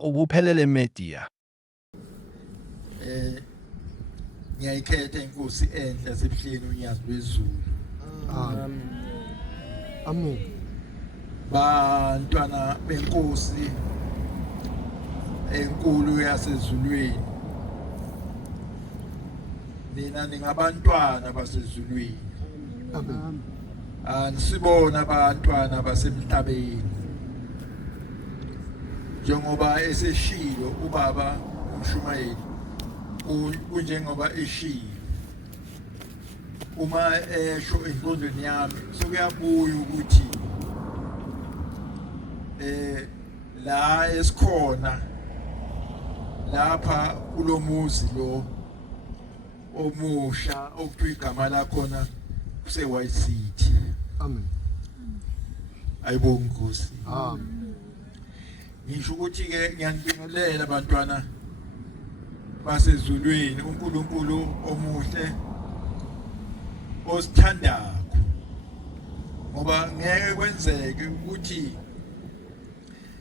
ubuphelele media. Ngiyayikhetha inkosi enhle yasebuhleni unyazi lwezulu. Amen. Bantwana benkosi enkulu yasezulwini. Nina ningabantwana basezulwini. Amen. Anisibona abantwana basemhlabeni. Njengoba eseshilo ubaba uMshumayeli kunjengoba eshilo. Uma esho enkondlweni yami sokuyabuya ukuthi la esikhona lapha kulomuzi lo omusha okuthiwa igama lakhona kuse White City. Amen. Ayibonge Nkosi. Amen. Ngisho ukuthi ke ngiyanibingelela abantwana basezulwini uNkulunkulu omuhle osithandayo. Ngoba ngeke kwenzeke ukuthi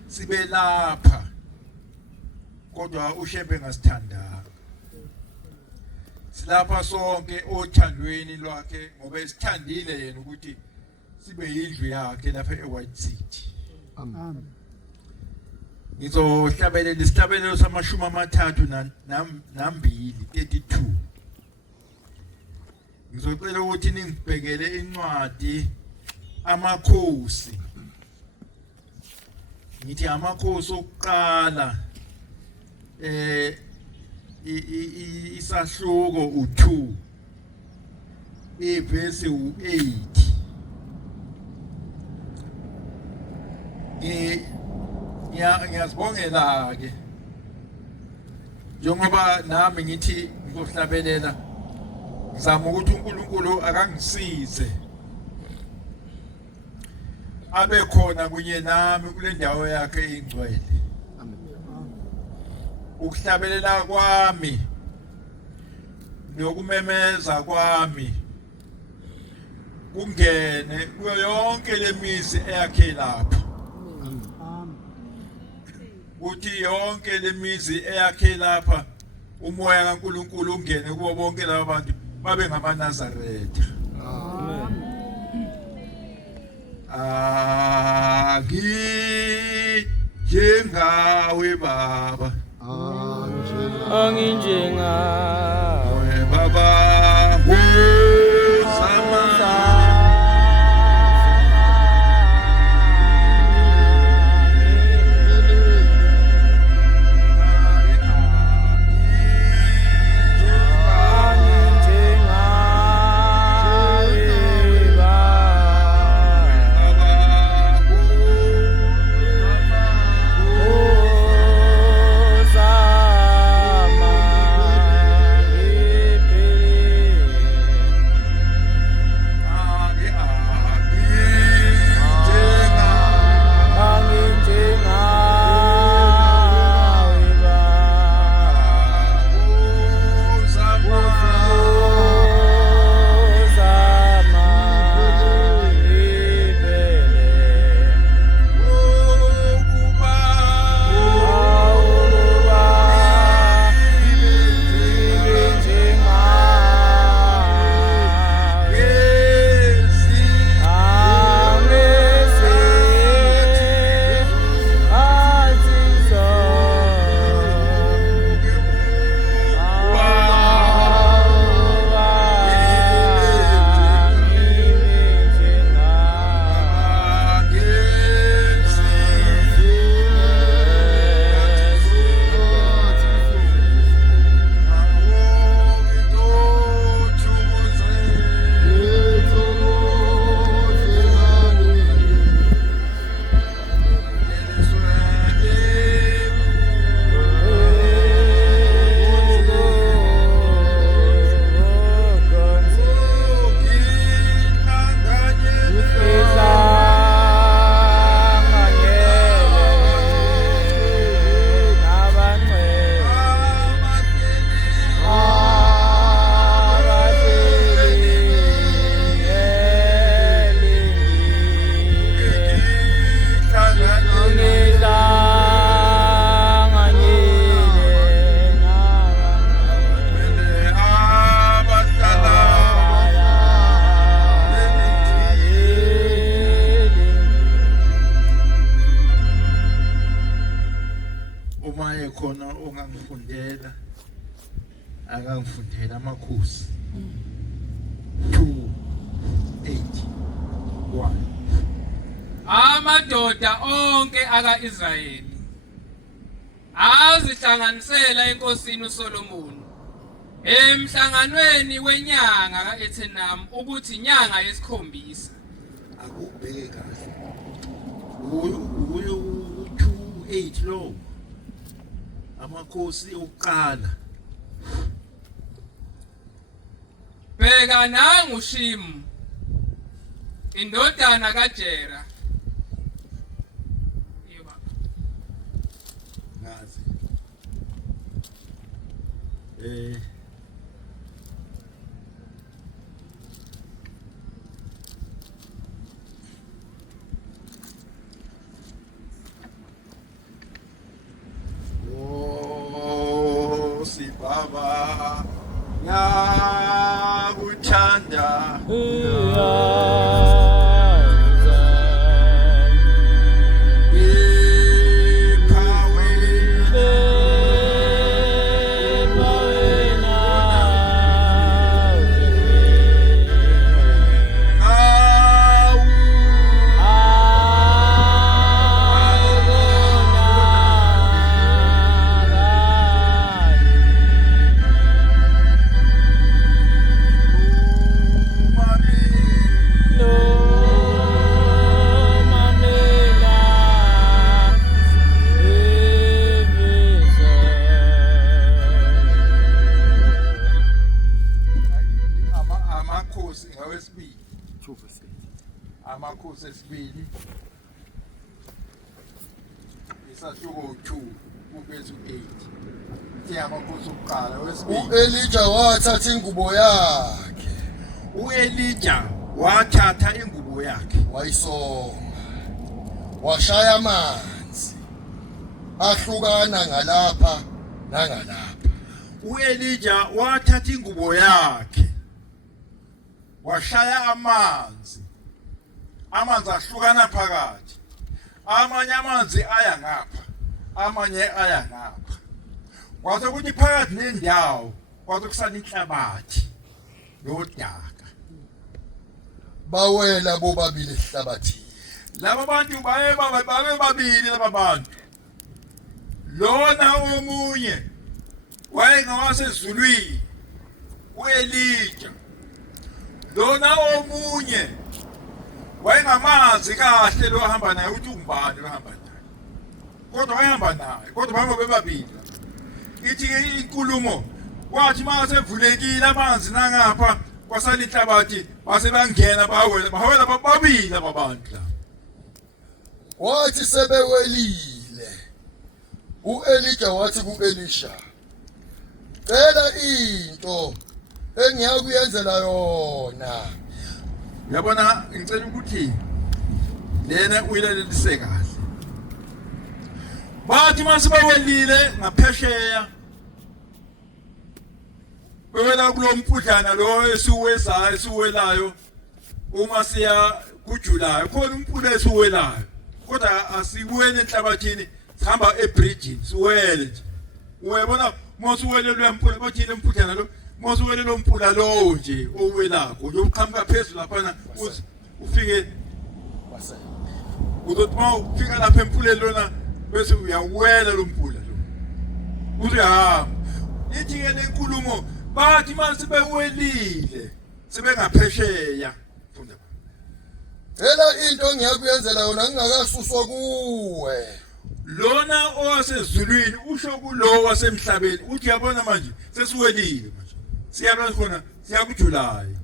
sibe lapha kodwa ushembe ngasithandanga. Silapha sonke othandweni lwakhe ngoba esithandile yena ukuthi sibe yindlu yakhe lapha eWhite City. Amen. Ngizohlabelela isihlabelelo samashumi amathathu nambili 32. Ngizocela ukuthi ningibhekele incwadi amakhosi. Ngithi amakhosi okuqala isahluko u2 ivesi u8. Ngiyazibongela ke njengoba nami ngithi ngizohlabelela ngizama ukuthi uNkulunkulu akangisize abe khona kunye nami kule ndawo yakhe engcwele. Ukuhlabelela kwami nokumemeza kwami kungene kuyo yonke lemizi eyakhe lapha. Uthi yonke lemizi eyakhe lapha umoya kaNkulunkulu ungene kubo bonke laba bantu babe ngamaNazaretha. Amen. Njengawe baba. Anginjengawe Baba sama uma ekhona ongangifundela akangifundela amakhosi 2:8 amadoda onke aka-Israyeli azihlanganisela enkosini uSolomoni emhlanganweni wenyanga ka-Ethenam ukuthi inyanga yesikhombisa. akubheke kahle uyo 2:8 lo amakhosi okuqala Bheka nangu Shimu indodana kaJera. Yebo. ngazi si baba yakuthanda amakhosi esibili isahluko 2 ubese 8 ithi amakhosi okuqala wesibili uElijah wathatha ingubo yakhe uElijah wathatha ingubo yakhe wayisonga washaya amanzi ahlukana ngalapha nangalapha uElijah wathatha ingubo yakhe washaya amanzi ahlukana phakathi amanye amanzi aya ngapha amanye aya ngapha kwaze kuthi phakathi nendawo kwaze kusala inhlabathi nodaka bawela bobabili ehlabathini laba bantu babe babili laba bantu lona omunye wayengawasezulwini uElijah lona omunye wayengamazi kahle lo hamba naye uthi ungubani lo hamba naye kodwa wayehamba naye kodwa baba bebabili ithi inkulumo kwathi masevulekile amanzi nangapha kwasala inhlabathi base bangena bawela bababili ababantu wathi sebewelile uElijah wathi kuElisha cela into engiyakuyenzela yona uyabona ngicela ukuthi lena uyilalelise kahle bathi masibawelile ngaphesheya wena kulompudlana lo esiwelayo uma siya kuJulayi khona umpulo esiwelayo kodwa asibuye enhlabathini sihamba ebridge siwele nje uyabona masuwele lwempula bathi lempudlana lo masuwele lompula lo nje owelakho nje uqhamuka phezulu lapha ufike uzothi ufika lapha empuleni lona bese uyawela lompula lo uzihamba ithi ke lenkulumo bathi masibewelile sebengaphesheya funda cela into engiyakuyenzela yona ngingakasuswa kuwe lona owasezulwini usho kulo wasemhlabeni uthi yabona manje sesiwelile manje siyabona khona siyakuJulayi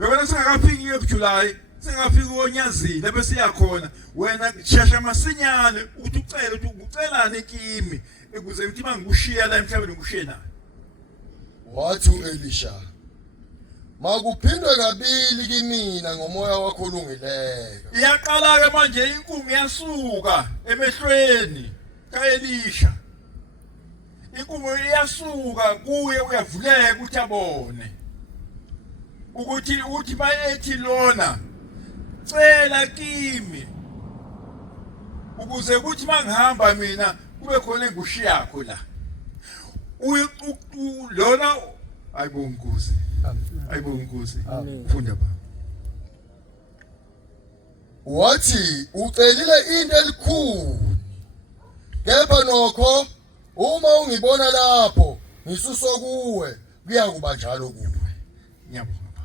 yabona singakafiki eJulayi singafiki onyazini bese siyakhona wena shesha masinyane uthi ucela ukuthi ucelane kimi ukuze ngithi mangikushiya la emhlabeni ngikushiye naye wathi uElisha makuphindwe kabili kimina ngomoya wakho olungileyo iyaqala ke manje inkungu yasuka emehlweni kaElisha inkungu iyasuka kuye uyavuleka ukuthi abone ukuthi uthi bayethi lona cela kimi ukuze ukuthi mangihamba mina kube khona engushi yakho la lona ayibonkuze funda ba wathi ucelile into elikhulu kepha nokho uma ungibona lapho ngisuso kuwe kuyakuba njalo kuwe. ngiyabonga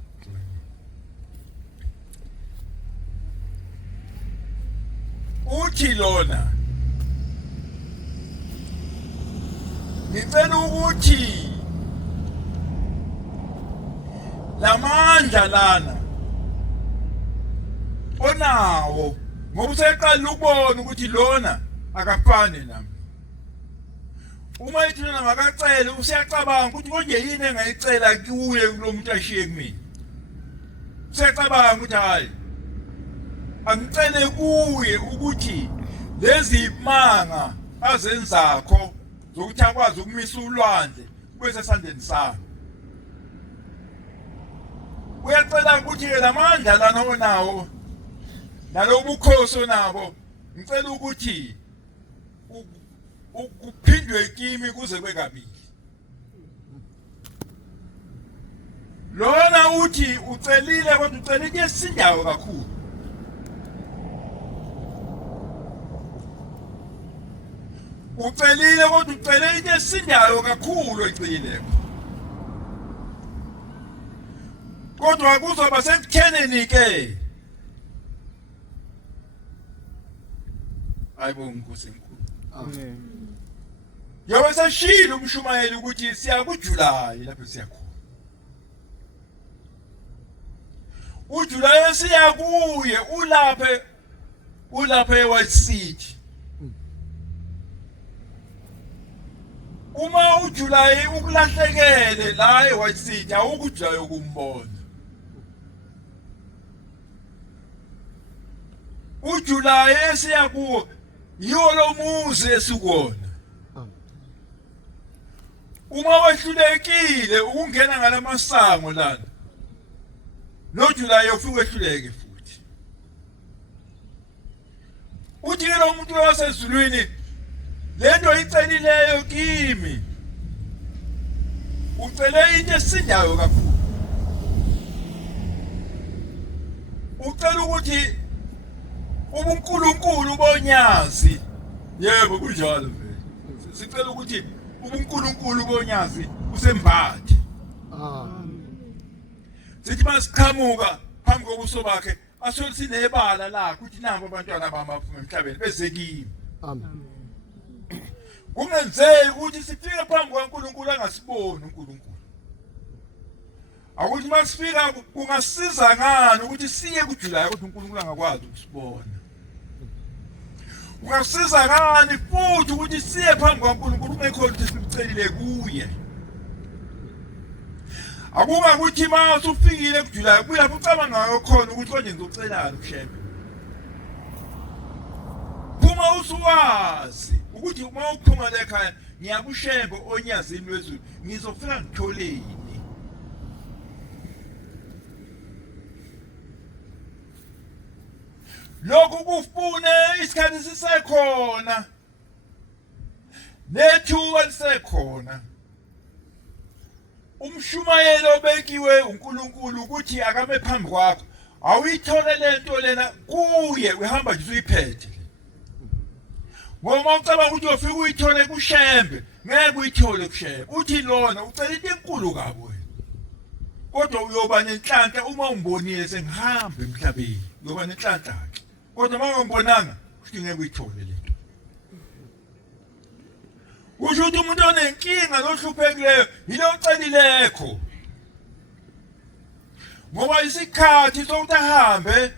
uthi lona ngicela ukuthi lamandla lana onawo ngoba useqala ukubona ukuthi lona akafani nami. Uma ethi lona makacela usiyacabanga ukuthi konje yini engayicela kuye kulomuntu ashiye kumina. Usiyacabanga ukuthi hayi angicele kuye ukuthi lezi imanga azenzakho zokuthi akwazi ukumisa ulwandle bese sandeni sami. Uyacela ukuthi lamandla lana onawo nalobukhosi onabo ngicela ukuthi ukuphindwe kimi kuze kwekabili. Lona uthi ucelile kodwa ucela into esindayo kakhulu. Ucelile kodwa ucela into esindayo kakhulu ecile. Kodwa kuzoba sekutheneni ke. Ayibonga Nkosi enkulu. Amen. Yobe sashilo umshumayeli ukuthi siya kuJulayi lapho siya khona. uJulayi siya kuye ulaphe eWhite City. Uma uJulayi ukulahlekele la eWhite City awukuJulayi ukumbona. uJulayi esiya kuwo yiwo lo muzi esikuona. Uma wehlulekile ukungena ngalamasango lana noJulayi ufike wehluleke futhi. Uthi ke lo muntu wasezulwini lento icelileyo kimi ucele into esindayo kakhulu. Ucela ukuthi ubuNkulunkulu bonyazi yebo kunjalo vele. Sicela ukuthi ubuNkulunkulu bonyazi usembathe. Sithi masiqhamuka phambi kobuso bakhe asole sinebala la ukuthi nabo abantwana bami baphuma emhlabeni beze kimi. Amen. Kungenzeki ukuthi sifike phambi kwaNkulunkulu angasiboni uNkulunkulu. Akuthi masifika kungasiza ngani ukuthi siye kuJulayi kodwa uNkulunkulu angakwazi ukusibona. Kungasiza ngani futhi ukuthi siye phambi kwaNkulunkulu kungekho ukuthi sicelile kuye. Akuba ukuthi mase ufikile kuJulayi kuyapho ucabanga ngayo khona ukuthi konje ngizocelana ukushembe. Uma usuwazi ukuthi uma uphuma lekhaya ngiyakushembe onyazini lwezulu ngizofika ngitholeni. Lokhu kufune isikhathi sisekhona nethuba lisekhona. Umshumayeli obekiwe uNkulunkulu ukuthi akame phambi kwakho awuyithole lento lena kuye uhamba nje uyiphethe. Ngoba ucabanga ukuthi ufike uyithole kushembe ngeke uyithole kushembe. Uthi lona ucela into enkulu kabi wena. Kodwa uyoba nenhlanhla uma umbonile sengihamba emhlabeni uyoba nenhlanhla ke. Kodwa uma ungimbonanga uthi ngeke uyithole lento. Usho ukuthi umuntu onenkinga nohluphekileyo yilo ocelilekho. Ngoba isikhathi sokuthi ahambe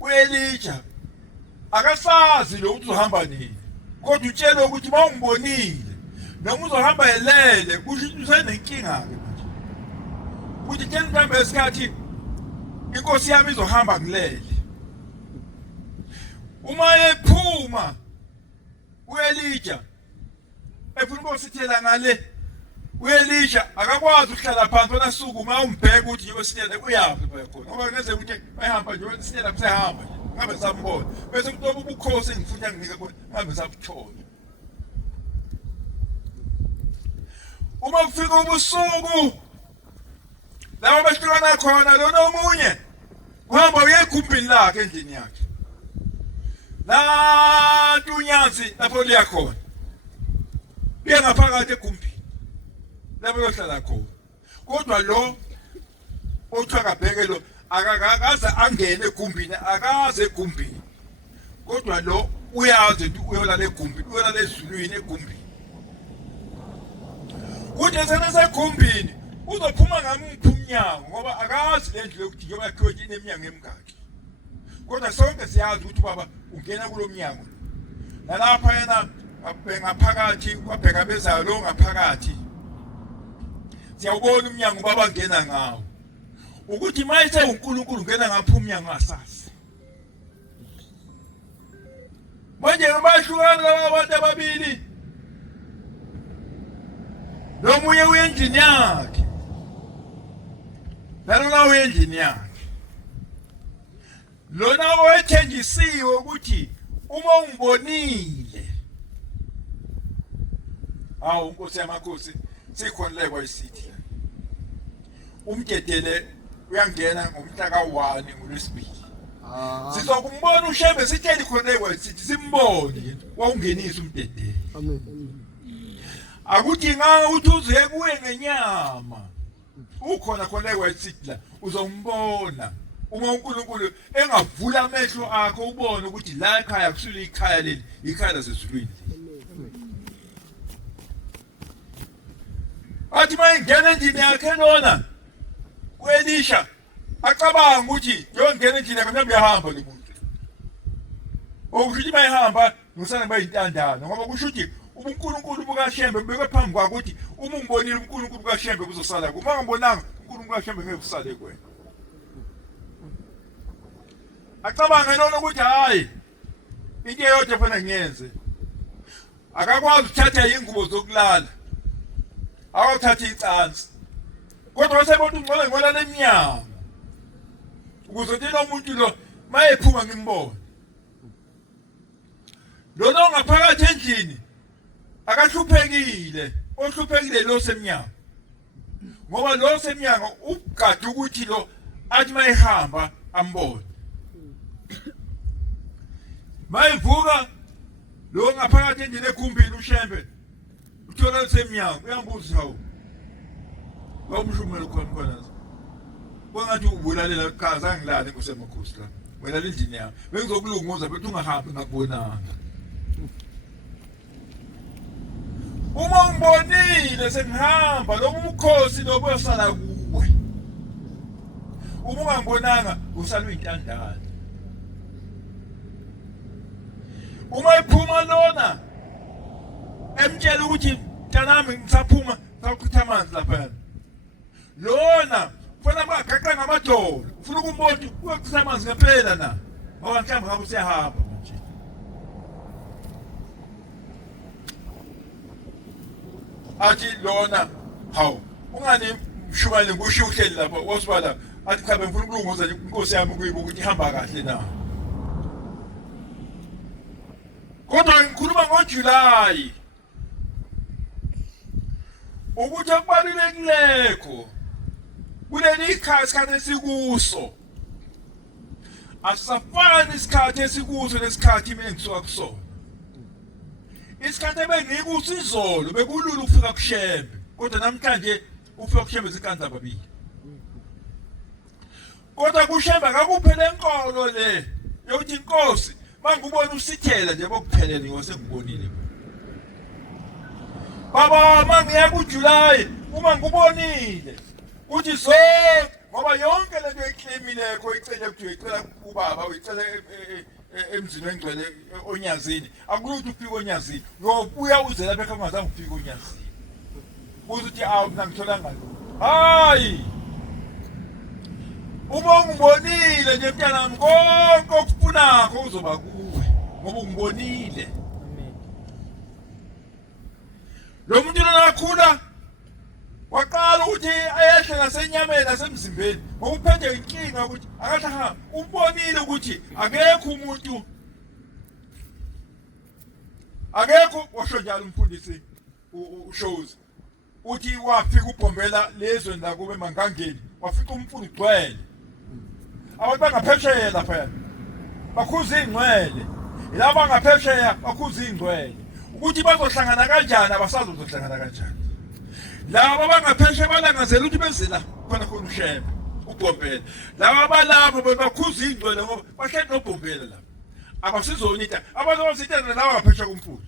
uElijah akasazi lo ukuthi uzohamba nini. Kodwa utshela ukuthi uma ungibonile noma uzohamba elele kusho ukuthi usenenkinga ke manje. Uthi tshela mhlambe isikhathi inkosi yami izohamba ngilele. Uma ephuma uElijah efuna ukusithela ngale uElijah akakwazi ukuhlala phansi wena suku uma umbheka ukuthi yosithela uyaphi bayakhona ngoba ngeze ukuthi bayahamba nje wesithela kusehamba ngabe sambona bese kutoba ubukhosi engifuna nginika ngabe sabuthola uma kufika ubusuku laba bahlukana khona lona omunye uhamba uye egumbini lakhe endlini yakhe la Tunyansi lapho liya khona liya ngaphakathi egumbini lapho yohlala khona kodwa lo othaka bheke lo akakaze angene egumbini akaze egumbini kodwa lo uyazi ukuthi uyolala egumbini uyolala ezulwini egumbini uthi senesegumbini uzophuma ngamuphi umnyango ngoba akazi lendlu yokuthi njengoba yakhiwe ineminyango emingaki kodwa sonke siyazi ukuthi baba ungena kulomnyango nalapha yena ngaphakathi kwabheka bezayo lo ngaphakathi siyawubona umnyango baba ngena ngawo ukuthi mayise uNkulunkulu ngena ngapha umnyango asazi manje ngabahlukana laba abantu ababili lo munye uyendlini yakhe lona uyendlini yakhe lona owethenjisiwe ukuthi uma ungibonile awu Nkosi yamakhosi sikhonile kwayisithi umdedele uyangena ngomhla ka1 ngolwesibili sizokumbona uShembe sitheli khonile kwayisithi simbone wawungenisa umdedele akudinga ukuthi uze kuye ngenyama ukhona khona kwayisithi la uzombona uma uNkulunkulu engavula amehlo akho ubone ukuthi la ekhaya kusule ikhaya leli ikhaya lasezulwini athi mayingena endlini yakhe lona uElisha acabanga ukuthi yongena endlini yakhe mhlawumbe uyahamba lemuntu okusho mayihamba ngusana bayintandana ngoba kusho ukuthi uNkulunkulu bukaShembe beke phambi kwakho ukuthi uma ungibonile uNkulunkulu bukaShembe kuzosala kuma ngibonanga uNkulunkulu kaShembe ngeke usale kuwena acabanga lona ukuthi hayi into eyodwa fana ngiyenze akakwazi ukuthatha ingubo zokulala awuthatha icansi kodwa wasebona ungcole ngola leminyango ukuze uthi lo muntu lo mayephuma ngimbone lo ngaphakathi endlini akahluphekile ohluphekile lo semnyango ngoba lo semnyango ugade ukuthi lo athi mayihamba ambone mayivuka lo ngaphakathi endlini egumbini uShembe uthola semnyango uyambuza hawo wamshumela khona kwangathi ubulalela ekhaya angilala Nkosi yamakhosi la wena endlini yami bengizokulunguza bethi ungahambi ngakubonanga uma ngibonile sengihamba lo umkhosi lo buyosala kuwe uma ungangibonanga usalwe intandane uma iphuma lona emtshela ukuthi mntanami ngisaphuma ngachitha amanzi lapha lona ufuna bagaqa ngamadolo ufuna ukumbona ukuchitha amanzi ngempela na ngoba mhlawumbe ngabe usiyahamba manje athi lona hawu ungani mshumane ngusho uhleli lapha wasibala athi cha bengifuna ukulunguza inkosi yami kuyibo ukuthi ihamba kahle na kodwa ngikhuluma ngoJulayi ukuthi akubalulekileko kuleli isikhathi esikuso asafani isikhathi esikuso lesikhathi mina ngisuka kusona isikhathi ebengikuso izolo bekulula ukufika kuShembe kodwa namhlanje ufika kuShembe izikanza ababili kodwa kuShembe akakuphele enkolo le yokuthi inkosi mangubona usithela nje bokuphelele ngosengibonile baba mangiya kuJulayi uma ngubonile uthi zonke ngoba yonke lento eclaimileko icela ukuthi icela ubaba uyicela emzini wengcwele onyazini akuluthi ufike onyazini uyobuya uze lapha ekhaya ungazange ufike onyazini uthi awu mina ngithola ngalo hayi uma ungibonile nje mntanami konke okufunako uzoba kuwe ngoba ungibonile lo muntu lona akhula waqala ukuthi kahle nasenyameni nasemzimbeni ngokuphethe inkinga ukuthi akahle ubonile ukuthi akekho umuntu akekho washo njalo umfundisi ushows uthi wafika ubhombela lezwe la kube mangangeni wafika umfulu ugcwele abantu bangaphesheya lapha bakhuza ingcwele laba bangaphesheya bakhuza ingcwele ukuthi bazohlangana kanjani abasazohlangana kanjani laba bangaphesheya balangazela ukuthi bezela khona ushembe ubhombela laba balapho bakhuza ingcwele ngoba bahleli nobhombela lapha abasizonita abantu abasithandana laba bangaphesheya kumfulu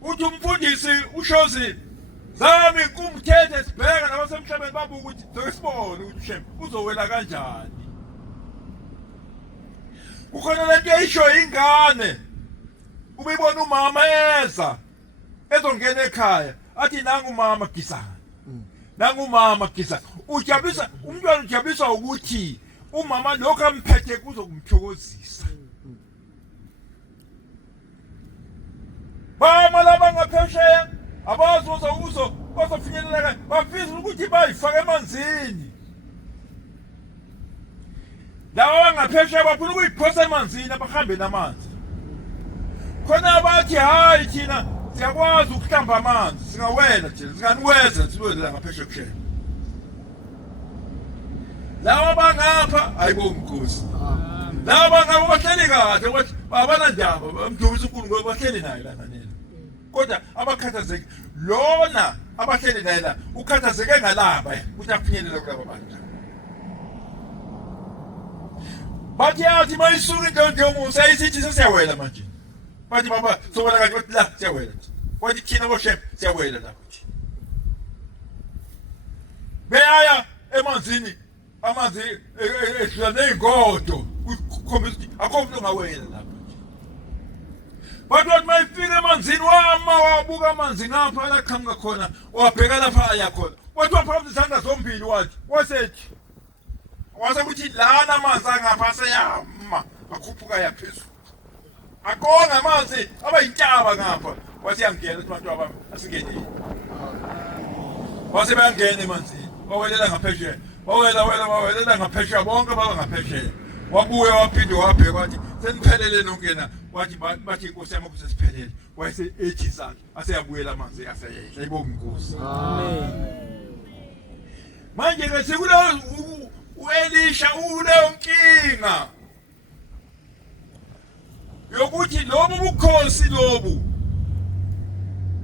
uthi umfundisi ushozi zami kumthethe sibheka nabasemhlabeni babuka ukuthi sesibone ukuthi shembe uzowela kanjani ukhona lento eyisho ingane ubibona umama eza ezongena ekhaya athi nangu mama gisana nangu mama gisana ujabulisa umntwana ujabulisa ukuthi umama lokho amphethe kuzokumthokozisa bama laba ngaphesheya abazoza bazofinyelela bafisa ukuthi bayifake emanzini laba bangaphesheya bafuna ukuyiphosa emanzini abahambe namanzi khona abathi hayi thina siyakwazi ukuhlamba amanzi singawela thina singaniweza siwela ngaphesheya kushe laba bangapha ayibonga inkosi laba ngabo bahleli kahle ukuthi babana ndaba bamdumisa uNkulunkulu bahleli naye lana nina kodwa abakhathazeke lona abahleli naye la ukhathazeke ngalaba ukuthi afinyelela kulabo bantu bathi athi mayisuka into njengomusa isithi sesiyawela manje bathi baba sobona kanje bathi la siyawela bathi thina koshembe siyawela la kuthi beyaya emanzini amanzi edlula ney'ngodo ukukhombisa ukuthi akho umuntu ongawela lapha bathi mayifika emanzini wama wabuka amanzi ngapha alaqhamuka khona wabheka lapha aya khona wathi waphamisa izandla zombili wathi wasethi wasekuthi lana amanzi angapha aseyama akhuphuka yaphezulu akonga amanzi abayintshaba ngapha wathi yangena ukuthi bantu abami asingeneni wase bayangena emanzini wawelela ngaphesheya wawelela ngaphesheya bonke baba ngaphesheya wabuya waphinde wabheka wathi seniphelele nongena wathi bathi inkosi yami kusesiphelele wayese ethi sakhe aseyabuyela amanzi aseyehla ibonga inkosi amen manje ke sikulo uElisha uleyo nkinga yokuthi lobu bukhosi lobu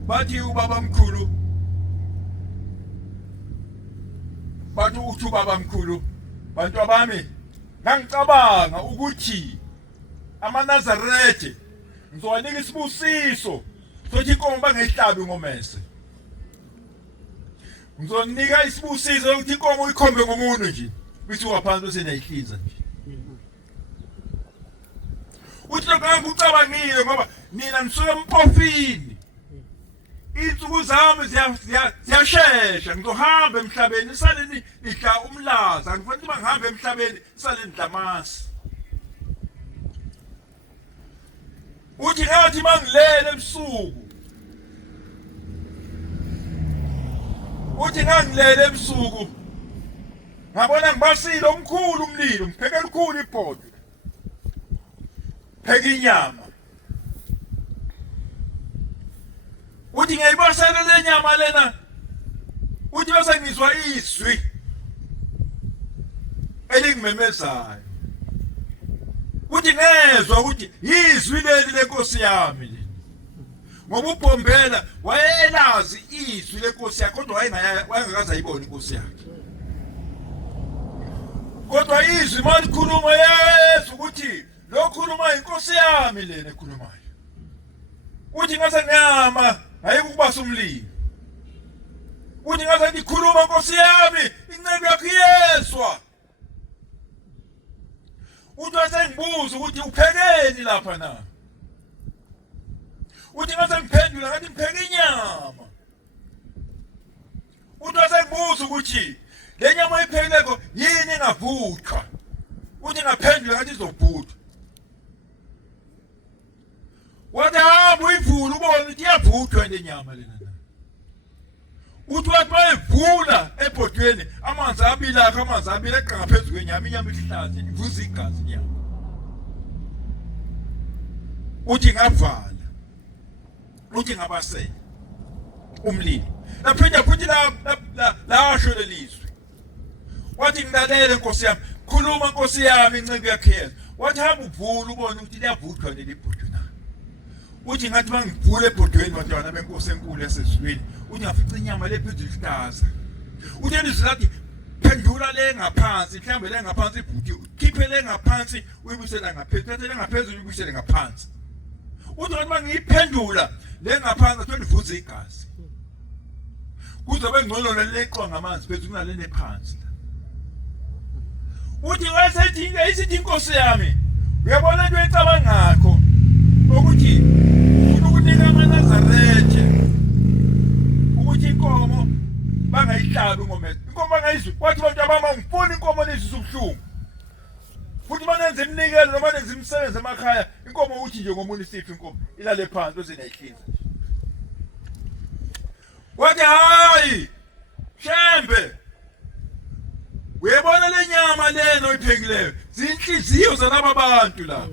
bathi ubaba mkhulu bathi uthi ubaba mkhulu bantu abami ngangicabanga ukuthi amaNazarethe ngizowanika isibusiso sokuthi inkomo bangeyihlabi ngomese ngizonika isibusiso sokuthi inkomo uyikhombe ngomunwe nje bithi waphansi usenayihliza nje uthi lokho ucabangile ngoba mina ngisuke empofini insuku zami ziyashesha ngizohamba emhlabeni isale nidla umlaza ngifanele bangihambe emhlabeni isale nidla amasi uthi ngathi mangilele ebusuku uthi ngangilele ebusuku ngabona ngibasile omkhulu umlilo ngipheke likhulu ibhodo pheka inyama uthi ngiyibasela le nyama lena uthi bese ngizwa izwi elingimemezayo uthi ngezwe ukuthi izwi leli lenkosi yami le ngoba ubhombela wayelazi izwi lenkosi yakhe kodwa wayengakaze ayibone inkosi yakhe kodwa izwi malikhuluma Yesu ukuthi lokhuluma inkosi yami lena ekhulumayo uthi ngase ngiyama ayikubasa umlilo uthi ngase ngikhuluma inkosi yami incebe yakho iyezwa uthi wasengibuza ukuthi uphekeni lapha na uthi ngase ngiphendula ngathi ngipheka inyama uthi wasengibuza ukuthi le nyama oyiphekileko yini engavuthwa uthi ngaphendula ngathi izovuthwa wathi hamba uyivule ubone ukuthi iyavuthwa le nyama lena uthi wathi bayevula ebhodweni amanzi abila akho amanzi abila eqanga phezulu kwenyama inyama ihlathi ivuza igazi nyama uthi ngavala uthi ngabasela umlilo laphinda futhi la asho lelizwi wathi ngilalele Nkosi yami khuluma Nkosi yami inceke yakhe yena wathi hamba uvula ubone ukuthi liyavuthwa leli bhodwe na uthi ngathi mangivule ebhodweni bantwana benkosi enkulu yasezulwini uthi ngafica inyama lephezulu ihlaza uthi elizwi lathi phendula le ngaphansi mhlambe le ngaphansi ibhuti khiphe le ngaphansi uyibusela ngaphezulu thathe le ngaphezulu uyibusele ngaphansi uthi ngathi mangiyiphendula le ngaphansi athi livuze igazi kuzobe ngcono leleqwa ngamanzi phezulu kunalene phansi uthi wasethi isithi Nkosi yami uyabona into ecabanga ngakho ukuthi ufuna ukunika amaNazaretha ukuthi inkomo bangayihlabi ngomese inkomo bangayizwi wathi abantu abama ngifuna inkomo lezi zibhlungu futhi banenze imnikelo noma nenze imisebenzi emakhaya inkomo uthi nje ngomuntu isiphi inkomo ilale phansi bese nayihlinza wathi hayi shembe uyabona le nyama lena oyiphekileyo zinhliziyo zalabo bantu la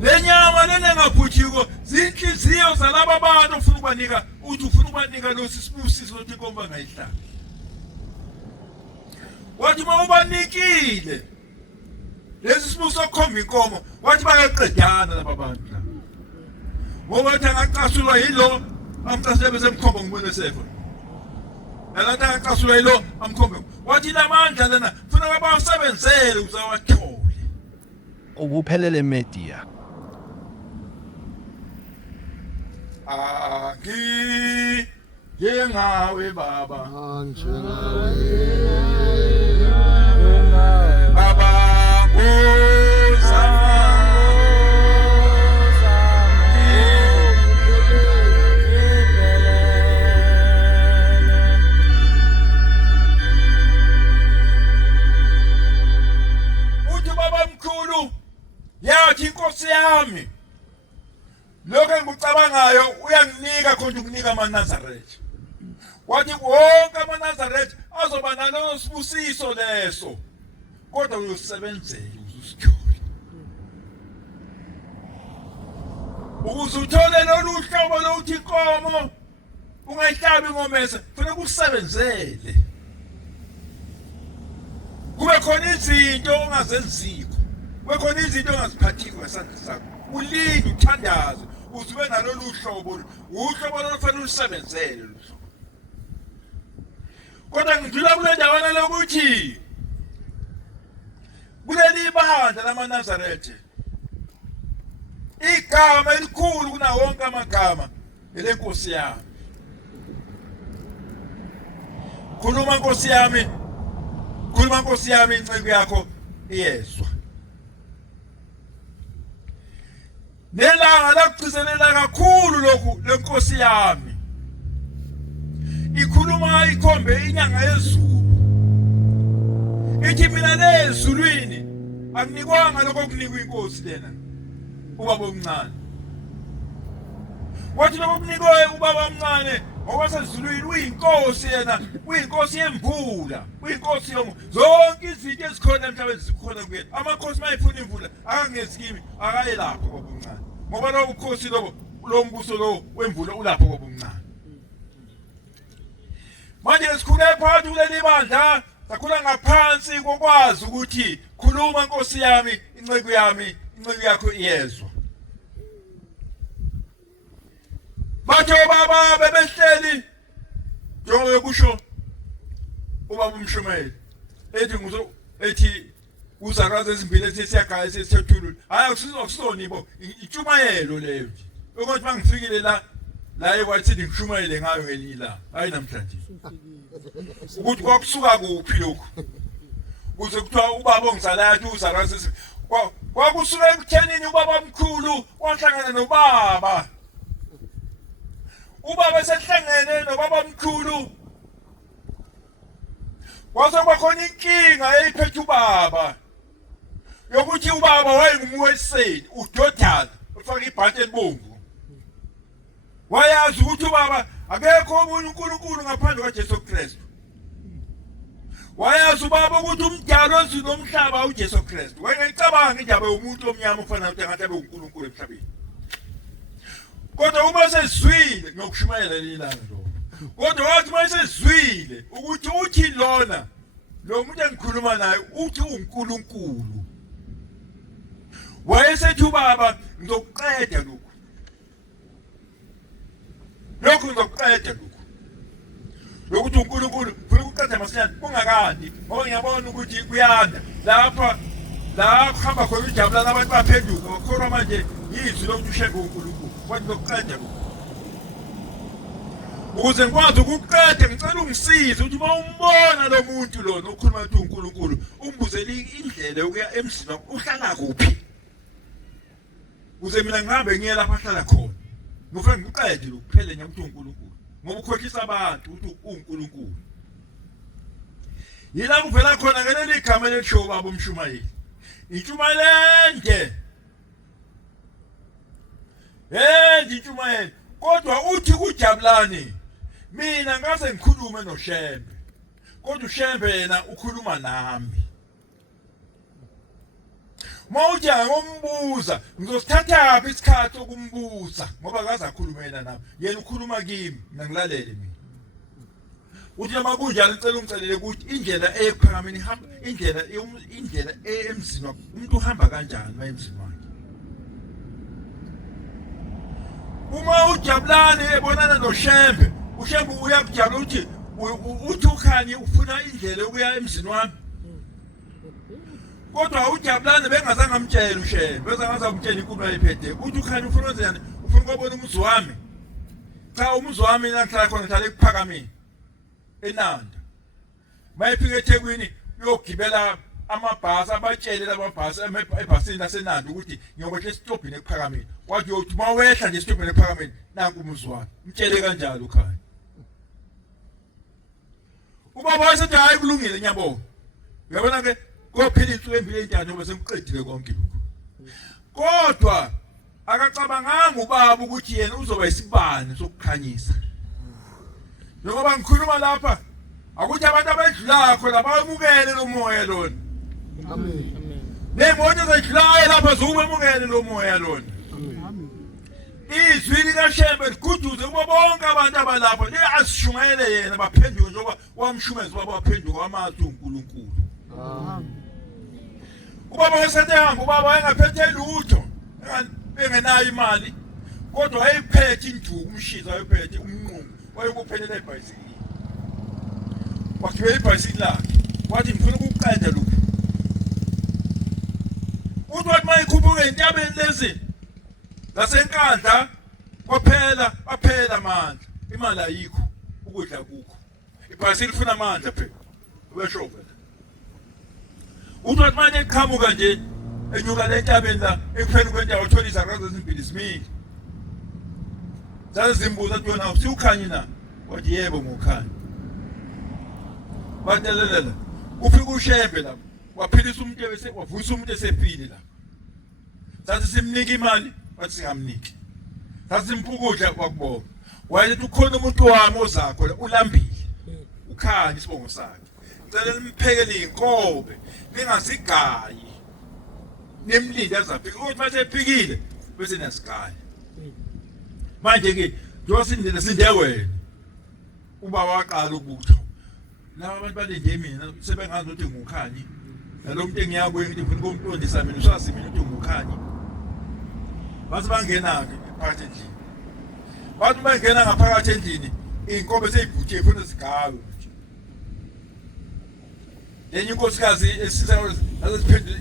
le nyama lena engaphutshiko zinhliziyo zalabo bantu ufuna ukubanika uthi ufuna ukubanika lo sisibusiso ukuthi inkomo bangayihlala wathi mawubanikile lesi sibuso sokukhomba inkomo wathi bayaqedana laba bantu la ngoba wathi angacasulwa yilo amcasule bese mkhomba ngibone sefa nalata angacasulwa yilo amkhombe wathi lamandla lana funa abasebenzele uzawathole ukuphelele media yengawe baba baba uthi baba mkhulu yathi Nkosi yami lokho engikucabangayo uyanginika khona ukunika amaNazaretha wathi wonke amaNazaretha azoba nalo sibusiso leso kodwa uyosebenzela uzusithole ukuzuthole lolu hlobo lokuthi inkomo ungayihlabi ngomese kufanele kusebenzele kube khona izinto ongazenziko kube khona izinto ongaziphathiko ngesandla sakho ulinde uthandaze uzube nalolu hlobo uhlobo lokufanele ulisebenzele lo kodwa ngidlula kule ndawana lokuthi kuleli bandla lamaNazaretha igama elikhulu kuna wonke amagama elenkosi yami khuluma Nkosi yami khuluma Nkosi yami inceke yakho iyezwa nelanga lakugcizelela kakhulu lokhu lenkosi yami ikhuluma ikhombe inyanga yezulu ithi mina lezulwini anginikwanga lokho kunikwa inkosi lena ubaba omncane wathi lokho kunikwe ubaba omncane ngoba sezulwini uyinkosi yena uyinkosi yemvula uyinkosi zonke izinto ezikhona emhlabeni zikhona kuyena amakhosi mayifuna imvula akangezikimi akaye lapho ubaba omncane ngoba lo ukhosi lo mbuso lo wemvula ulapho ubaba omncane manje sikhule phakathi kuleli bandla sakhula ngaphansi kokwazi ukuthi khuluma Nkosi yami inceke yakho iyezwa batho baba bebehleli njengoba kusho ubaba uMshumayeli ethi uzakaza ezimbili ethi siyagaya sesithulula hayi akusizonibo itshumayelo leyo nje ukuthi mangifikile la ekwathi ngishumayele ngayo ngelila hayi namhlanje ukuthi kwakusuka kuphi lokho kuze kuthiwa ubaba ongizalayo athi uzakaza kwakusuka ekuthenini ubaba omkhulu wahlangana nobaba ubaba sehlangene nobaba omkhulu kwasokuba khona inkinga eyiphethe ubaba yokuthi ubaba wayengumuweseli uDodazi ufaka ibhanti elibomvu wayazi ukuthi ubaba akekho omunye uNkulunkulu ngaphandle kaJesu Kristu. Wayazi ubaba ukuthi umdalo wezulu nomhlaba uJesu Kristu. Wayengicabanga indaba yomuntu omnyama ufana ukuthi angathi abe uNkulunkulu emhlabeni. Kodwa uma sezwile ngokushumayela lelilanga lo. Kodwa wathi uma sezwile ukuthi uthi lona lo muntu engikhuluma naye uthi uNkulunkulu. Wayesethi ubaba ngizokuqeda lokho. Lokho ngizokuqeda lokho. Lokuthi uNkulunkulu ufuna ukuqeda masinyane ungakandi ngoba ngiyabona ukuthi kuyanda lapha la kuhamba khona ijabula labantu baphenduka bakhona manje yizwi lokuthi ushenge uNkulunkulu wathi lokuqeda lokho. Ukuze ngikwazi ukuqeda ngicela ungisize ukuthi uma umbona lo muntu lona okhuluma ukuthi uNkulunkulu umbuzele indlela yokuya emzini wakho uhlala kuphi. Uze mina ngihambe ngiye lapha ahlala khona. Ngifuna ngiqede lokuphela nyakuthi uNkulunkulu. Ngoba ukhohlisa abantu ukuthi uNkulunkulu. Yila kuvela khona ngeleli igama lesho baba umshumayeli. Intshumayelende. Intshumayeli. Kodwa uthi kuJabulani mina ngaze ngikhulume noShembe. Kodwa uShembe yena ukhuluma nami. Mawuthi ngombuza ngizosithatha isikhathi sokumbuza ngoba akaze akhulumela nami yena ukhuluma kimi mina ngilalele mina uthi noma kunjalo ngicela ungicelele ukuthi indlela eyephakameni ihamba indlela emzini wakho umuntu uhamba kanjani emzini wakhe uma uJabulani ebonana noShembe uShembe uyakujabula uthi ukhanye ufuna indlela yokuya emzini wami. Kodwa uJabulani bengazange amtshela uShembe, bezangaze amtshela inkulumo ayiphethe. Uthi ukhanya ufuna ukwenzani? Ufuna ukubona umuzi wami. Cha umuzi wami nahlala khona ngihlala ePhakameni. eNanda. Mayifika eThekwini uyogibela amabhasi abatshele lamabhasi ebhasini laseNanda ukuthi ngiyokwehla esitobhini ePhakameni. Wathi uyothi mawehla nje esitobhini ePhakameni nanku umuzi wami. Mtshele kanjalo ukhanya. Ubaba wasethi hayi kulungile nyabonga. Uyabona ke kophela insuku embili entantho bese mqedile konke lokho. Kodwa akacabanganga ubaba ukuthi yena uzoba isibane sokukhanyisa. Njengoba ngikhuluma lapha akuthi abantu abedlulayo khona bayamukele lo moya lona. Amen. Nemoto ezedlulayo lapha zomukele lo moya lona. Amen. Izwi likaShembe liguduze kubo bonke abantu abalapha asishumayele yena baphenduke njengoba wamshumeza ubaba waphenduka wamazi uNkulunkulu. Amen. Ubaba wayesethe hamba ubaba wayengaphethe lutho engenayo imali kodwa wayephethe induku umshiza wayephethe umnqungu wayekuphelela ebhayisikili wakhiwe ibhayisikili lakhe wathi ngifuna ukuqeda lokho uthi wathi mayikhuphuka entabeni lezi lasenkandla kwaphela amandla imali ayikho ukudla kukho ibhayisikili lifuna amandla phela ubesho phela uthi wathi manje eqhamuka nje enyuka lentabeni la ekupheni kwendawo uthola izaqazo ezimbili zimile zazimbuza ukuthi wena usukhanye na wathi yebo ngokhanya badelela ufika uShembe lapho waphilisa umuntu bese wavusa umuntu esefile lapho sathi simnika imali wathi singamniki sathi simpukudla wakubona wayethi ukhona umuntu wami ozakho ulambile ukhanya isibongo sakhe ngicela nimphekele inkobe ningasigayi nemlindi azafika ukuthi mase ephikile bese nasigaya manje ke njengoba sinde wena uba waqala ukutho laba abantu balinde mina sebengazi ukuthi ngukhanyi nalomuntu engiyakuye ngithi ngifuna ukumqondisa mina usazi mina ukuthi ngukhanyi base bangena ke phakathi endlini bathi bangena ngaphakathi endlini inkobe seyibhuthe ifuna sigayo yenye inkosikazi esisiphendula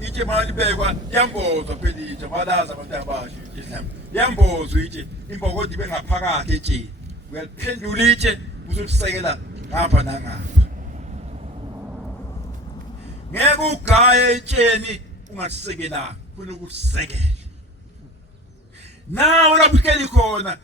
itshe manje libekwa yambozwa phela itshe balaza abantu abasha ihlamba yambozwa itshe imbokodi bengaphakathi etsheni uyaliphendula itshe uzokusekela ngapha nangapha ngeke ugaye etsheni ungasisekelanga ufuna ukusekela nawe lapho ikeli khona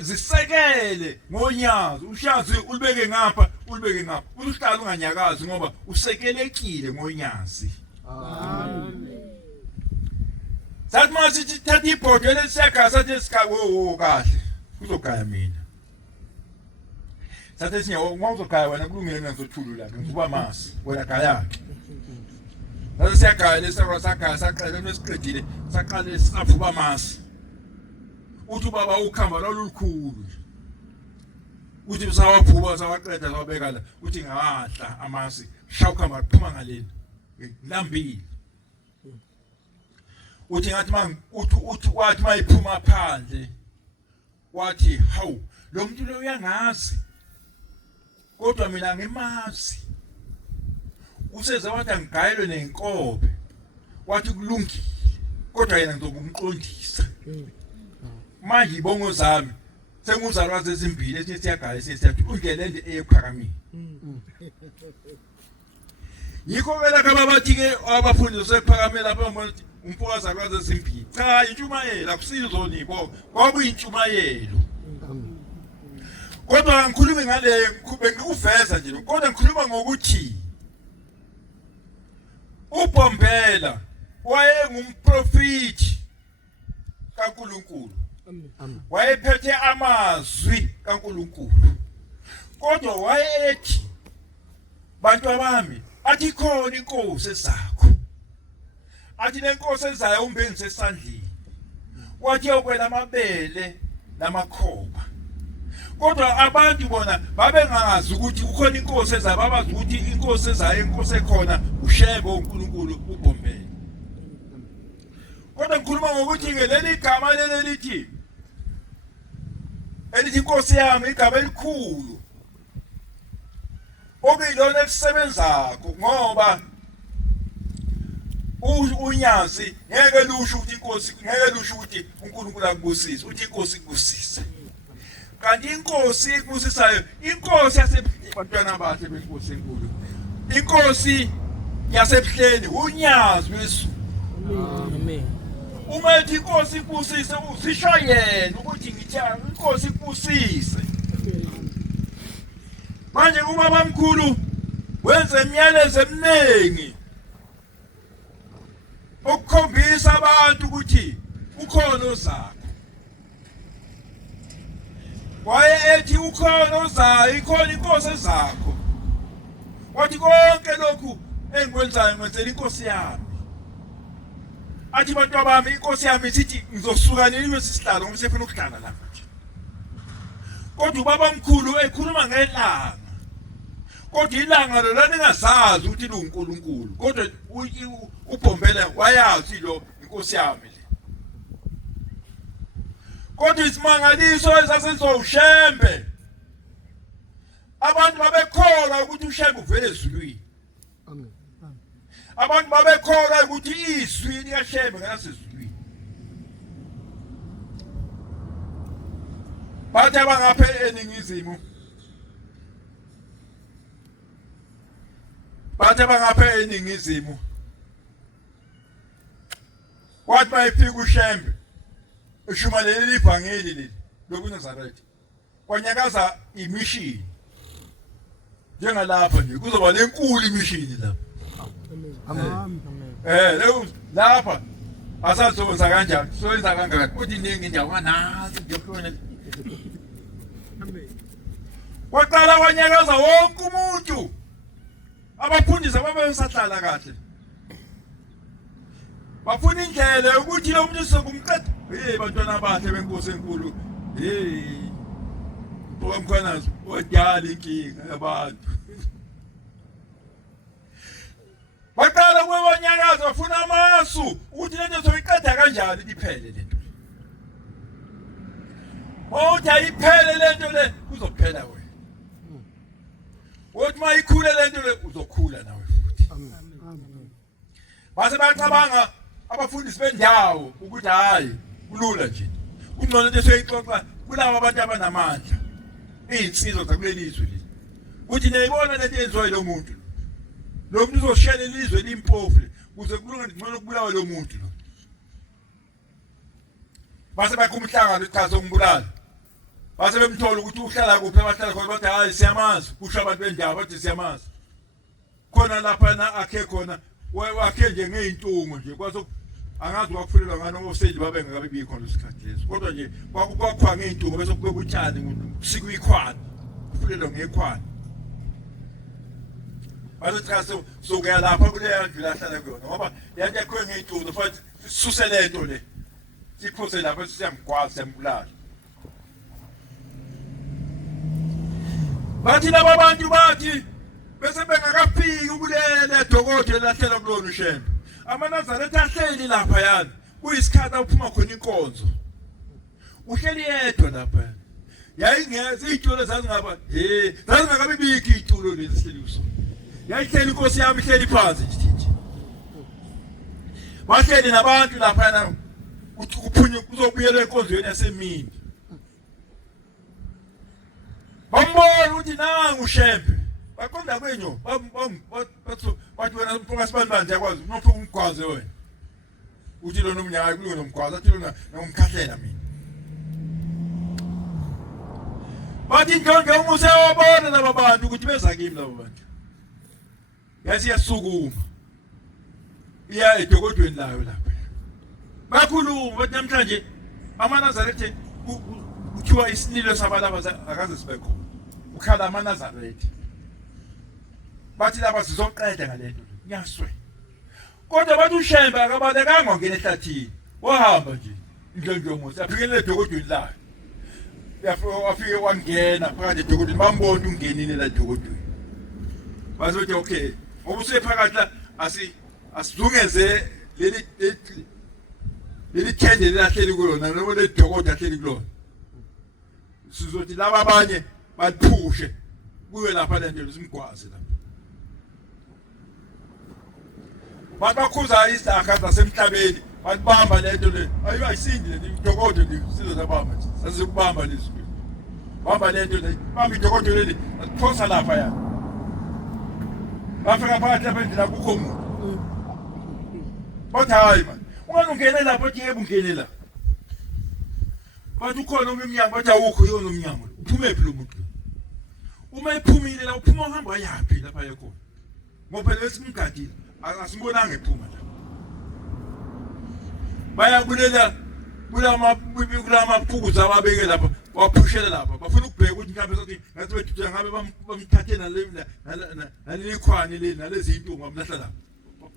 zisekele ngonyazi ushazi ulibeke ngapha uhlala unganyakazi ngoba usekelekile ngonyazi. Amen. sathi manje sithi thatha ibhodwe lesiyagaya sathi sikawo kahle uzogaya mina sathi esinye ngawuzogaya wena kulungile mina ngizothulula la ngibuka masi wena gayakhe sathi siyagaya lesiyagaya saqala nesiqedile saqala savuba masi uthi baba ukhamba lolukhulu uthi usawaphuba sawaqeda sawabeka la uthi ngahla amasi shawukhamba kuphuma ngaleni lambili uthi ngathi uthi wathi mayiphuma phandle wathi hawu lo muntu lo uyangazi kodwa mina ngemazi useze wathi angigayelwe nenkobe wathi kulungile kodwa yena ngizokumqondisa manje ibongo zami senguzalwazi ezimbili ethi siyagaya siyathi ungelende eyephakamini yikho ke la bathi ke abafundi sekuphakamela lapha umfokazi akwazi ezimbili cha intshumayelo akusizo nibo kwaku intshumayelo kodwa ngikhuluma ngale ngikuveza nje kodwa ngikhuluma ngokuthi uBombela wayengumprofeti kaNkulunkulu wayephethe amazwi kaNkulunkulu kodwa wayethi bantu abami athi khona inkosi esakho athi lenkosi ezayo umbengise esandleni wathi yokwela amabele namakhoba kodwa abantu bona babengazi ukuthi ukhona inkosi ezayo babazi ukuthi inkosi ezayo inkosi ekhona uShembe uNkulunkulu uBombela kodwa ngikhuluma ngokuthi ke leli gama lelithi elithi inkosi yami igama elikhulu okuyilona elisebenzako ngoba unyazi ngeke lusho ukuthi inkosi ngeke lusho ukuthi uNkulunkulu akubusise uthi inkosi ikubusise kanti inkosi ikusisayo inkosi yasebantwana bakhe benkosi enkulu inkosi yasebuhleni unyazi wesu Amen. uma ethi inkosi ikubusise usisho yena ukuthi ngithanda inkosi ikubusise manje ubaba mkhulu wenze imiyalezo eminingi ukukhombisa abantu ukuthi ukhona ozakho waye ethi ukhona ozayo ikhona inkosi zakho wathi konke lokhu engikwenzayo ngenzela inkosi yami athi bantu abami inkosi yami sithi ngizosuka nini sisihlalo ngoba sefuna ukuhlala lapha nje kodwa ubaba mkhulu ekhuluma ngelanga kodwa ilanga lo lingazazi ukuthi luNkulunkulu kodwa uBombela wayazi lo inkosi yami le kodwa isimangaliso esasenziwa uShembe abantu babekholwa ukuthi uShembe uvele ezulwini Amen. abantu babekholwa ukuthi izwi likaShembe ngasezulwini bathe bangaphe eningizimu bathe bangaphe eningizimu wathi bayifika uShembe eshumalele ivangeli leli lokuNazaretha kwanyakaza imishini njengalapha nje kuzoba lenkulu imishini lapha Amen. leo lapha asazowenza kanjani soyenza kangaka kuthi iningi indawo nansi nje khona waqala wanyakaza wonke umuntu abafundisi ababesahlala kahle bafuna indlela ukuthi lo muntu sokumqeda bantwana bakhe benkosi enkulu bomkhanazi wadala inkinga yabantu baqala kwebanyakazi bafuna amasu ukuthi lento soyiqeda kanjani liphele lento othi ayiphele lento le kuzophela wena othi mayikhule lento le uzokhula nawe futhi base bacabanga abafundisi bendawo ukuthi hayi kulula nje kungcono into soyixoxa kulabo abantu abanamandla izinsizwa zakuleli izwe leli uthi neyibona lento yenziwa lo muntu lo muntu uzoshela ilizwe limpofu kuze kulunga ngcono kubulawa lo muntu lo base bakumhlangano ichaza umbulala base bemthola ukuthi uhlala kuphi abahlala khona bathi hayi siyamazi kusho abantu bendawo bathi siyamazi khona lapha na akhe khona wakhe nje ngeintungu nje angazi wakufulelwa ngani oseli babe ngakabe bikho lesikhathi leso kodwa nje kwakukhwa ngeintungo bese kubekwa utshani kusika ikhwana kufulelwa ngekhwana bazothi sokuya lapha kuleya ndlu lahlala kuyona ngoba yanto yakhiwe ngeintungo futhi sisuse lento le siphose lapha siyamgwaza siyambulala bathi laba bantu bathi bese bengakafiki ukulele dokodo lahlela kulona ushembe amaNazaretha ahleli lapha yana kuyisikhathi uphuma khona inkonzo uhleli yedwa lapha yayingeze izitulo zazingaba zazingakabe biki izitulo lezi hleliso yayihleli inkosi yami ihleli phansi nje bahleli nabantu lapha yana kuphunyuka kuzobuyela enkonzweni yasemini bambona ukuthi nangu ushembe baqonda kwenyo bathi wena mpokasibandanje yakwazi unophuka umgwaze wena uthi lo nomnyaka kulo nomgwaze athi lona nomkhahlela mina bathi njonge umuse wabona laba bantu ukuthi beza kimi laba bantu yasiyasukuma iya edokodweni layo lapha bakhuluma bathi namhlanje amaNazaretha kuthiwa isinilo sabalaba akaze sibe khona ukhala amaNazaretha bathi laba sizoqeda ngalento nyaswe kodwa bathi ushembe akabalekanga ngene ehlathini wahamba nje indlondlo yomusa afikele edokodweni layo afike wangena phakathi edokodweni bambona ungenile la edokodweni bazothi okay ngoba usephakathi la asizungeze leli thende lahleli kulona noma le dokodo ahleli kulona sizothi laba abanye baphushe kuwe lapha lento simgwaze lapha bakhuza izakha zasemhlabeni babamba lento le ayisindi le dokodo le sizobamba nje sasizokubamba lezi bamba lento le bamba idokodo leli athosa lapha ya bafika phakathi lapha endlela kukho umuntu bathi hayi man ungangena lapho uthi yebo ungene la bathi ukhona umnyango bathi awukho yona umnyango uphume phi lo muntu uma ephumile la uphuma uhamba yaphi lapha yakho ngoba lesimgadile asimbonanga ephuma la baya kulela kulama phukuza ababeke lapha waphushela lapha bafuna ukubheka ukuthi mhlawumbe sokuthi ngathi bethu ngabe bamthathe naleli khwani le nalezi intungu amlahla lapha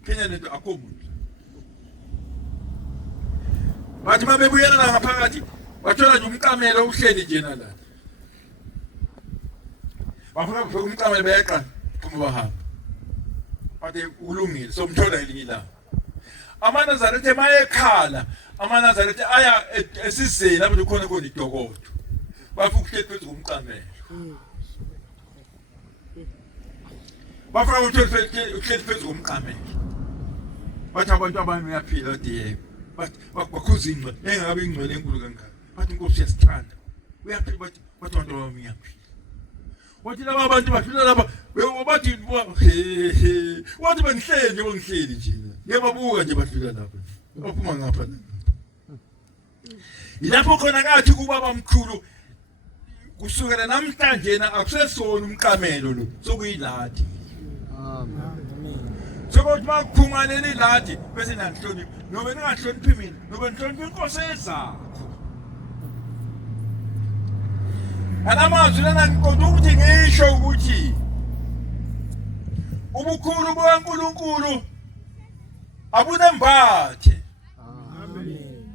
Kenya lento akho umuntu bathi mabebuyela la ngaphakathi wathola nje umkamelo uhleli njena la bafuna ukubheka umkamelo beyeqa kuma bahamba bathi ulungile somthola elinye la amaNazaretha mayekhala amaNazaretha aya esizeni lapho khona idokodo bafuna ukuhleli phezu komkamelo bafuna ukuhleli phezu komkamelo bathi abantu abanye bayaphila diye bakhuza ingcwe engabe ingcwele enkulu kangaka bathi inkosi yasithanda uyaphila bathi abantu bami yaphila wathi laba abantu badlula lapha bathi wathi bengihleli nje ngebabuka nje badlula lapha baphuma ngapha ilapho khona ngathi kuba bamkhulu kusukela namhlanje akusesona umqamelo lo sokuyiladi sokuthi bakuphuma leli ladi bese nanhloniphi nobe ningahloniphi mina nobe nihloniphi inkosi ezakho anamazwi lana ngiqonda ukuthi ngisho ukuthi ubukhulu bukaNkulunkulu abunembathe amen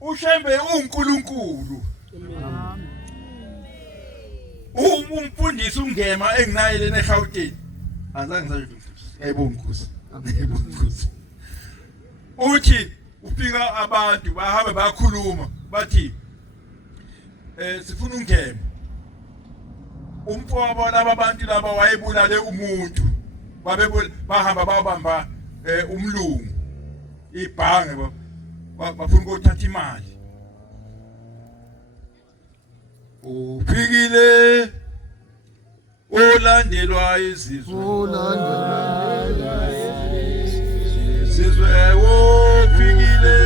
ushembe uNkulunkulu amen umfundisi ungema enginaye lena eGauteng azange ngiyibonga Nkosi Nkosi uthi ufika abantu bahambe bayakhuluma bathi sifuna ungema umfowabo laba abantu laba wayebulale umuntu bahamba babamba umlungu ibhange bafuna ukuthatha imali ufikile olandelwa izizwe sizwe ufikile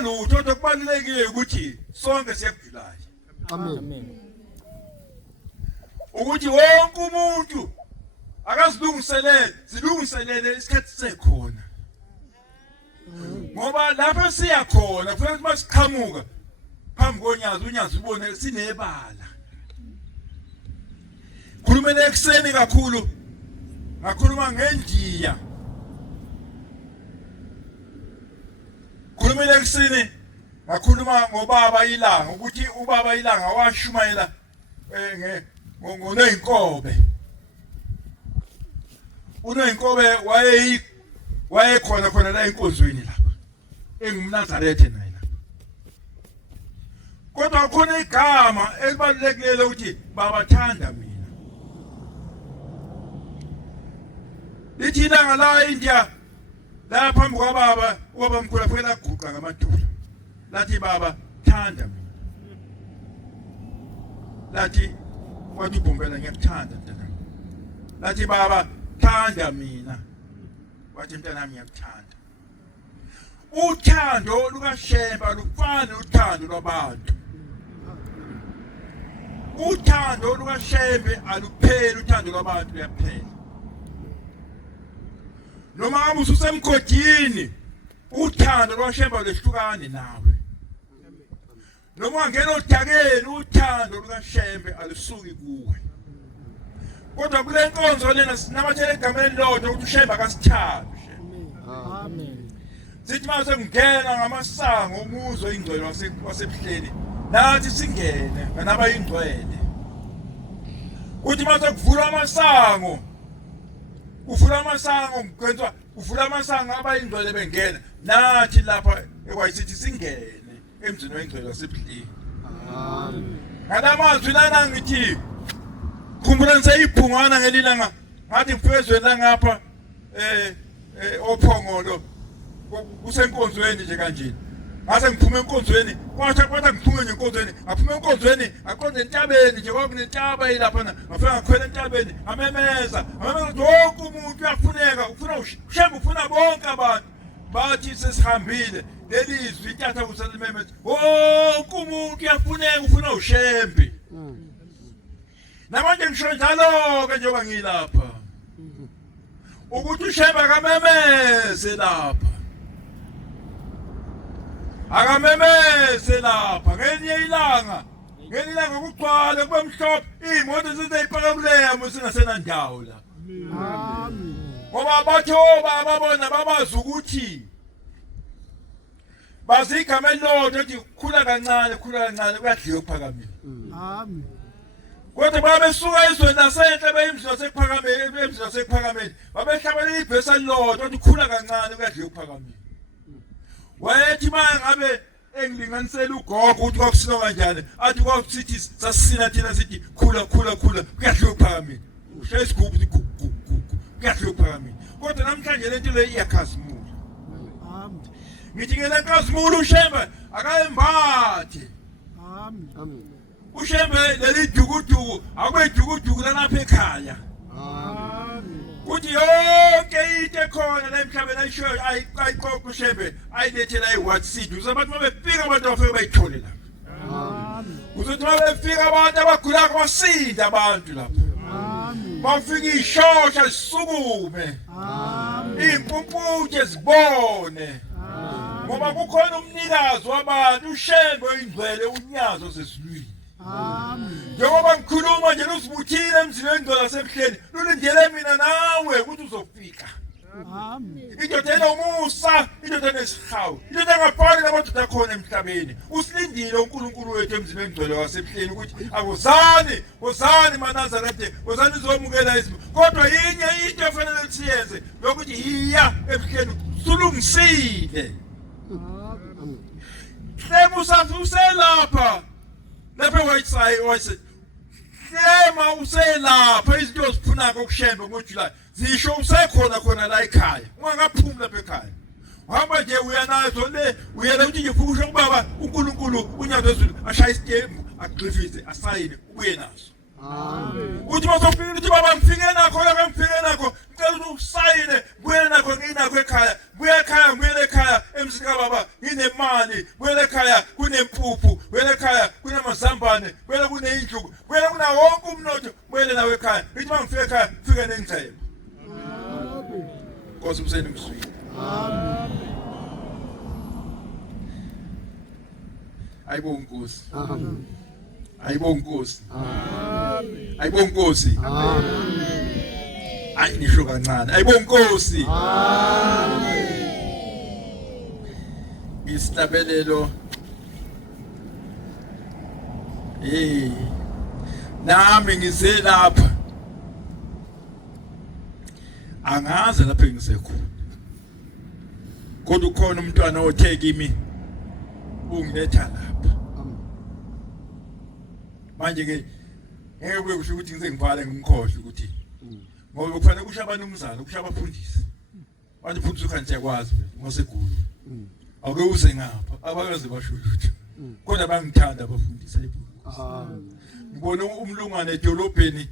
lutho kodwa kubalulekile ukuthi sonke siyakujulayo Amen. ukuthi wonke umuntu silungiselele isikhathi sekhona ngoba lapho siya khona kufanele ukuthi masiqhamuka phambi konyazi unyazi ubone sinebala khulumele ekseni kakhulu ngakhuluma ngendiya khulumele ekseni ngakhuluma ngobaba ilanga ukuthi ubaba ilanga washumayela ngoNoyinkobe uNoyinkobe wayekhona la enkonzweni lapha engumNazarethe naye lapha kodwa khona igama elibalulekile ukuthi babathanda mina lithi ilanga la India la phambi kwababa ubabamkhulu afela guqa ngamathula lathi baba thanda mina lathi wathi uBhombela ngiyakuthanda mntanami lathi baba thanda mina wathi mntanami ngiyakuthanda uthando lukaShemba lufana uthando lwabantu uthando lukaShembe alupheli uthando lwabantu luyaphela noma ngabe ususemgodini uthando lwaShemba lehlukane nawe noma ngena odakeni uthando lukaShembe alusuki kuwe kodwa kule nkonzo lena sinamathele egameni lodwa ukuthi uShemba akasithande Amen. sithi mase ngena ngamasango umuzo ingcwele wasebuhleni nathi singene nganaba ingcwele uthi mase kuvula amasango ngikwenza uvula amasango abayingcwele bengena nathi lapha ekwayisithi singene emzini wengcwele wasebuhleni Amen. ngamazwi lana ngithi khumbula ngisayibhungana ngelilanga ngathi ngifezwe la ngapha ophongolo kusenkonzweni nje kanjeni ngase ngiphume enkonzweni kwathi ngiphume nje enkonzweni ngaphuma enkonzweni aqonde entabeni nje kwakunentaba ilapha ngafika ngakhwela entabeni amemeza wonke umuntu uyafuneka ufuna uShemba ufuna bonke abantu bathi sesihambile lelizwi itatha kusalimemeza wonke umuntu uyafuneka ufuna uShembe namanje ngisho njalo ke njengoba ngilapha ukuthi uShemba akamemeze lapha akamemeze lapha ngelinye ilanga kugcwala kube mhlophe imoto zizayipakakuleya musingasena ndawo la Amen. ngoba batho bababona babazi ukuthi bazigama elilodwa ukuthi khula kancane kuyadliwa ukuphakamela Amen. kodwa babesuka izweni lasenhle beyimzini yasekuphakameni babehlabela ibhesa elilodwa ukuthi khula kancane kuyadliwa ukuphakamela wayethi mangabe engilinganisela ugogo ukuthi kwakusino kanjani athi kwakusithi sasisina thina sithi khula kuyadliwa ukuphakamela uhlezi isigubhu kuyadliwa ukuphakamela kodwa namhlanje lento le iyakhazimula Amen. ngithi ngele nkazimulo uShemba akayembathe Amen. uShembe leli dukuduku akwedukuduku lalapha ekhaya kuthi yonke into ekhona la emhlabeni ayishoyo ayiqoqa uShembe ayilethela eWhatsapp uzabantu mabefika abantu abafike bayithole lapha uzothi mabefika abantu abagula kwasinda abantu lapha bafika ishosha zisukume impumputhi zibone ngoba kukhona umnikazi wabantu uShembe oyingcwele unyazo sesilwini njengoba ngikhuluma nje lusibuthile emzini wengcwele wasebuhleni lulindele mina nawe ukuthi uzofika indoda enomusa indoda enesihawu indoda engafani namadoda akhona emhlabeni usilindile uNkulunkulu wethu emzini wengcwele wasebuhleni ukuthi wozani maNazarethe wozani uzomukela izimo kodwa yinye into efanele siyenze lokuthi yiya ebuhleni sulungisile Hlema uselapha lapha wayithi Hlema uselapha izinto ozifunaka ukuShembe ngoJuly zisho usekhona la ekhaya ungakaphumi lapha ekhaya uhamba nje uyanazo le uyena uthi nje fukusha ubaba uNkulunkulu unyazo ezulu ashaya isitembu agxivise asayine ubuye naso uthi masofika uthi baba ngifike nakho la ngifike nakho ngicela ukuthi usayine buye nakho nginakho ekhaya buye ekhaya emzini kababa nginemali buye ekhaya kunempuphu buye ekhaya kunamazambane buye kuneyindlu buye kuna wonke umnotho buye nawe ekhaya uthi mangifike ekhaya ngifike nengicebo Nkosi umseni mswini ayibonge Nkosi ayibonge Nkosi ayibonge Nkosi ayi nisho kancane ayibonge Nkosi isihlabelelo nami ngize lapha angaze lapha engisekhona kodwa ukhona umntwana othe kimi ungiletha lapha manje ke ngeke kube kusho ukuthi ngize ngibhale ngimkhohle ukuthi ngoba kufanele kusho abanumzana kusho abafundisi manje futhi ukhanje yakwazi ngoseGoli ake uze ngapha abakaze basho lutho kodwa bangithanda abafundisi ngibona umlungane edolobheni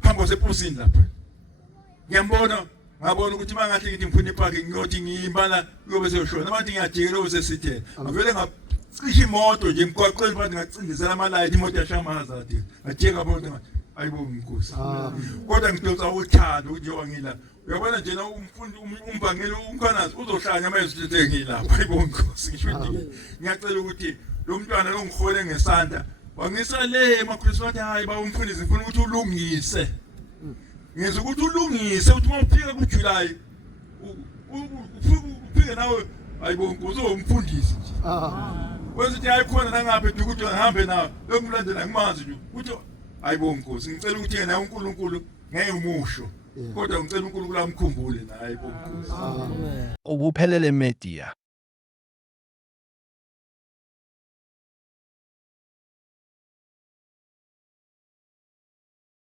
phambi kwasepusini lapha ngabona ukuthi mangahle ngithi ngifuna iparking ngiyothi ngiyimbala kuyobe seyoshona manje ngiyajikela obesesithela ngavele ngacisha imoto nje emgwaqweni manje ngacindezela amalayithi imoto yashamaza ade ngajika bona ayibonge Nkosi kodwa ngidonsa uthando njengoba ngila uyabona nje na umfundi umbangeli umkhanazi uzohlanya manje ngilapha ayibonge Nkosi ngisho ukuthi ngiyacela ukuthi lo mntwana lo ngihole ngesandla wangisa le emakhristu wathi hayi ba umfundisi ngifuna ukuthi ulungise ngizwe ukuthi ulungise uthi mawufika kuJuly ufike nawe ayibonke uzomfundisi nje wenza ukuthi ayikhona nangapha edukuthi ngihambe nawe lokumlandela ngimazi nje uthi ayibonke Nkosi ngicela ukuthi yena uNkulunkulu ngeke umusho kodwa ngicela uNkulunkulu amkhumbule naye ayibonke Nkosi Ubuphelele Media.